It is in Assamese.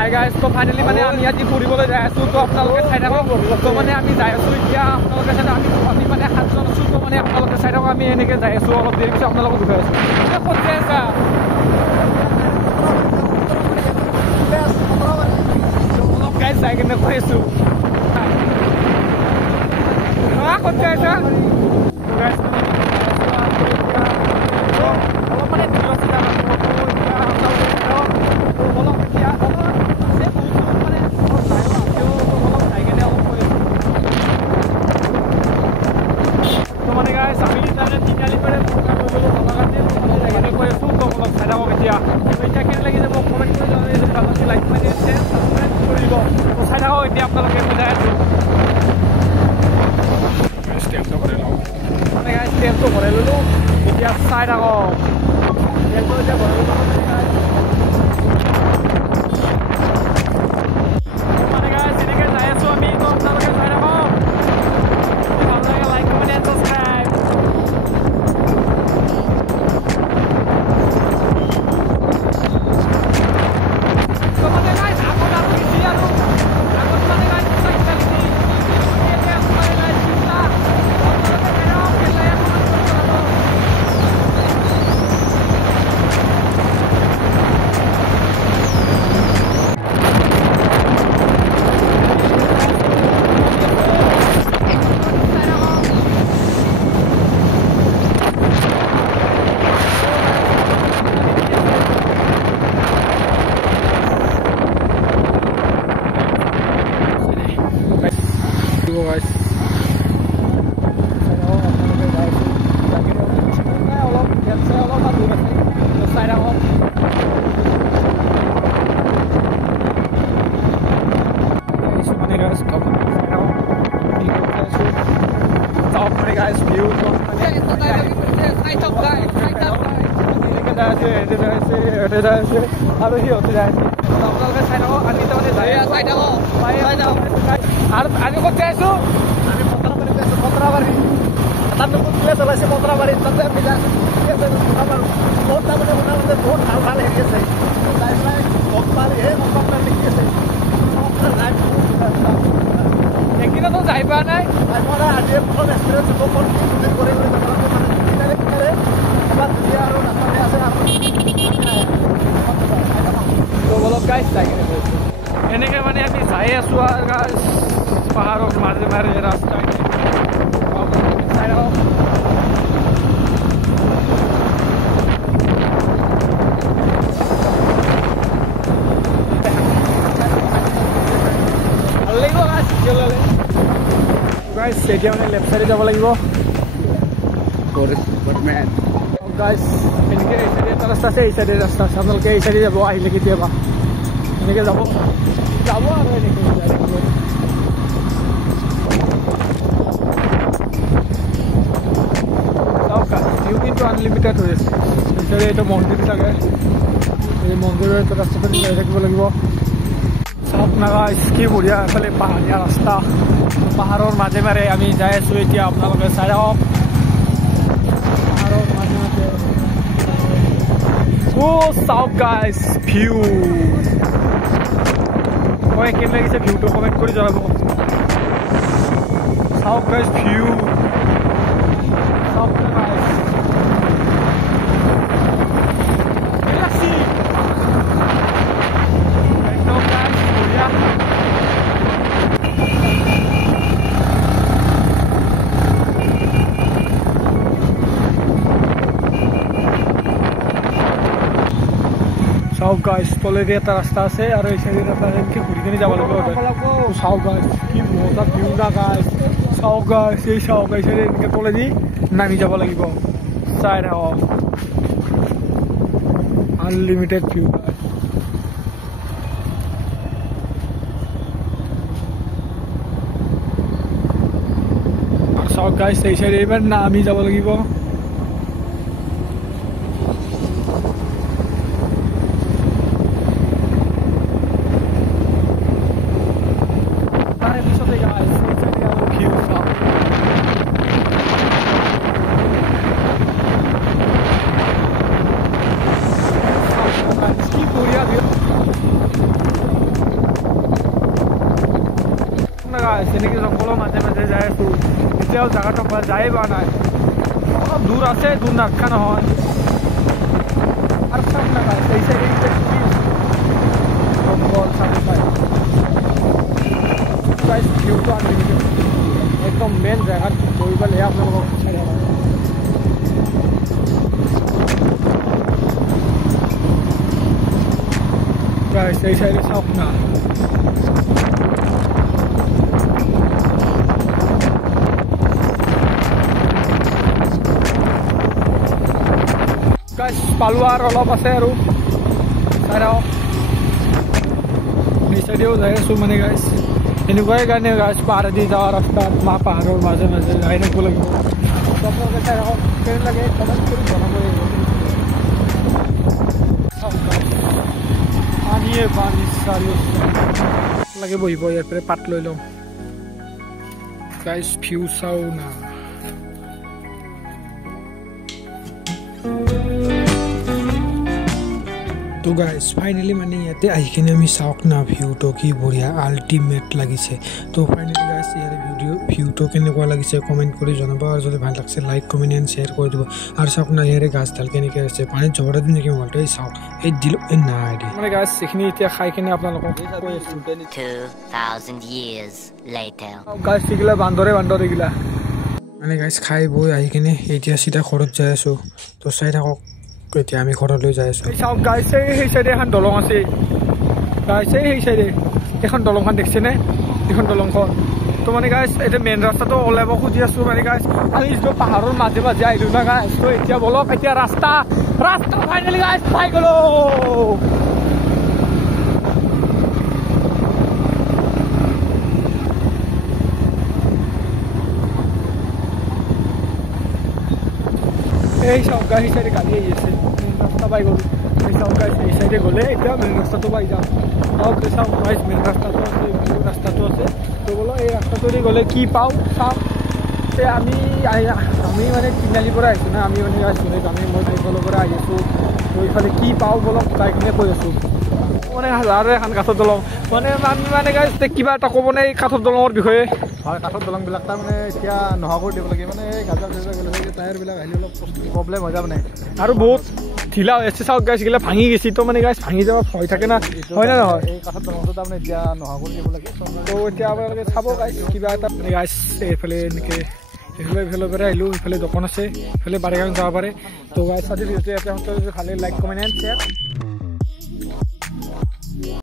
হাই গাইজ তো ফাইনেলি মানে আমি আজি ফুৰিবলৈ যাই আছোঁ তো আপোনালোকে চাই থাকক তো মানে আমি যাই আছোঁ এতিয়া আপোনালোকে চাই আমি মানে 7জন আছোঁ তো মানে আপোনালোকে চাই থাকক আমি এনেকৈ যাই আছোঁ অলপ দেৰি পিছত আপোনালোকক দেখুৱাই আছোঁ ক'ত যাই আছা অলপ গাইজ যাই কিনে কৈ আছোঁ ক'ত যাই আছা অলপ মানে আৰু সিহঁতে যায় আপোনালোকে চাই থাকক আমি তাৰমানে চাই থাকক আৰু আমি ক'ত যাই আছোঁ আমি পত্ৰাবাৰীত আছোঁ পত্ৰাবাৰী এটা নতুন প্লেচ ওলাইছে পত্ৰাবাৰীত তাতে আমি যাই বহুত তাৰমানে মোটামুটি বহুত ভাল ভাল হেৰি আছে যাই পেলাই লিখি আছে একদিনতো যাই পোৱা নাই আজি এখন ৰেষ্টুৰেণ্ট কৰি আৰু ৰাস্তাতে আছে অলপ গাইজ চাই এনেকৈ মানে আমি যাই আছোঁ আৰু গাইজ পাহাৰৰ মাজে মাজে ৰাস্তাই চাই থাকক ভাল লাগিব গাইজ এতিয়া মানে লেফ্ট চাইডে যাব লাগিব গাইজ এনেকৈ এই চাইডে এটা ৰাস্তা আছে এই চাইডে ৰাস্তা আছে আপোনালোকে এই চাইডে যাব আহিলে কেতিয়াবা এনেকৈ যাব আৰু এনেকৈ ভিউ কিন্তু আনলিমিটেড হৈ আছে এতিয়া এইটো মন্দিৰ চাগে এই মন্দিৰৰ এটা ৰাস্তাটো যাই থাকিব লাগিব চাওক না গাইজ কি বঢ়িয়া এফালে পাহাৰীয়া ৰাস্তা পাহাৰৰ মাজে মাজে আমি যাই আছোঁ এতিয়া আপোনালোকে চাই থাকক পাহাৰৰ মাজে মাজে চাওক গাইজ ভিউ মই কেনে লাগিছে ভিউটো কমেণ্ট কৰি জনাব চাওক গাইজ ভিউ চাওক গাইজ একদম গাইজ বঢ়িয়া চাওক গাইজ তলেদি এটা ৰাস্তা আছে আৰু এই চাইডে এটা এনেকৈ ঘূৰি কিনে যাব লাগিব চাওক গাইজ কি মজা ভিউ না গাইজ চাওক গাইজ এই চাওক এই চাইডে এনেকৈ তলেদি নামি যাব লাগিব চাই থাকক আনলিমিটেড ভিউ আৰু চাওক গাইজ এই চাইডে এইবাৰ নামি যাব লাগিব গাইছ এনেকৈ জংঘলৰ মাজে মাজে যাই আছোঁ এতিয়াও জেগাটো যায়ে পোৱা নাই অলপ দূৰ আছে দূৰ নাথাকা নহয় আৰু চাওক না গাইছ এই চাইডে জংঘল চাব পায় গাইছ ভিউটো আনলিমিটেড একদম মেইন জেগাত গৈ পেলাই আপোনালোকক চাই থাকক গাইছ এই চাইডে চাওক না গাইছ পালো আৰু অলপ আছে আৰু চাই থাকক এই চাইডেও যাই আছোঁ মানে গাইছ এনেকুৱাই কাৰণে গাইছ পাহাৰেদি যোৱা ৰাস্তাত পাহাৰৰ মাজে মাজে যাই থাকিব লাগিব আপোনালোকে চাই থাকক কেনে লাগে কমেণ্ট কৰি জনাব পানীয়ে পানী চাৰিও লাগে বহিব ইয়াৰ পৰা পাত লৈ লওঁ গাইছ ভিউ চাওঁ না তো গাইজ ফাইনেলি মানে ইয়াতে আহি কিনে আমি চাওক না ভিউটো কি বঢ়িয়া আল্টিমেট লাগিছে তো ফাইনেলি গাইজ ইয়াৰ ভিউটো কেনেকুৱা লাগিছে কমেণ্ট কৰি জনাব আৰু যদি ভাল লাগিছে লাইক কমেণ্ট এণ্ড শ্বেয়াৰ কৰি দিব আৰু চাওক না ইয়াৰে গাছডাল কেনেকৈ আছে পানীত জবৰা দিম নেকি মোবাইলটো এই চাওক এই দিলোঁ এই নাই দি মানে গাছ এইখিনি এতিয়া খাই কিনে আপোনালোকক কৈ আছোঁ 2000 years later গাছ এইগিলা বান্দৰে এইগিলা মানে গাছ খাই বৈ আহি কিনে এতিয়া চিধা ঘৰত যাই আছোঁ তো চাই থাকক এতিয়া আমি ঘৰলৈ যাই আছোঁ চাওক গাইছে সেই চাইডে এখন দলং আছে গাইছে সেই চাইডে এখন দলংখন দেখিছেনে এইখন দলংখন তো মানে গাইছ এতিয়া মেইন ৰাস্তাটো ওলাব খুজি আছোঁ মানে গাইছ আমি যিটো পাহাৰৰ মাজে মাজে আহিলোঁ না গাইছ তো এতিয়া বলক এতিয়া ৰাস্তা ফাইনেলি গাইছ পাই গ'লো এই চাওক গাড়ী চাইডে গাড়ী আহি আছে মেইন ৰাস্তা পাই গ'লো এই চাওক গাইছ এই চাইডে গ'লে এতিয়া মেইন ৰাস্তাটো পাই যাম চাওক চাওক গাইছ মেইন ৰাস্তাটো আছে ৰাস্তাটো আছে তো বোলো এই ৰাস্তাটোদি গ'লে কি পাওঁ চাওক আমি মানে তিনিআলিৰ পৰা আহিছোঁ না আমি মানে গাইছ গ'লে আমি মই এইফালৰ পৰা আহি আছোঁ তো এইফালে কি পাওঁ বলক যাই কিনে কৈ আছোঁ মানে হাজাৰে এখন কাঠৰ দলং মানে আমি মানে গাইছ কিবা এটা ক'ব নে এই কাঠৰ দলঙৰ বিষয়ে হয় কাঠৰ দলংবিলাক তাৰমানে এতিয়া নোহোৱা কৰি দিব লাগে মানে এই গাজাৰ গ'লে টায়াৰবিলাক আহিলে অলপ প্ৰব্লেম হৈ যাব মানে আৰু বহুত ঢিলা হৈ আছে চাওক গাইছ এইগিলা ভাঙি গৈছে তো মানে গাইছ ভাঙি যাব ভয় থাকে না হয় না নহয় এই কাঠৰ দলংটো তাৰমানে এতিয়া নোহোৱা কৰি দিব লাগে তো এতিয়া আপোনালোকে চাব গাইছ কিবা এটা গাইছ এইফালে এনেকৈ এইফালৰ পৰা আহিলোঁ এইফালে দোকান আছে এইফালে বাৰেগাঁও যাব পাৰে তো গাইছ আজি ভিডিঅ'টো ইয়াতে ভালে লাইক কমেণ্ট এণ্ড শ্বেয়াৰ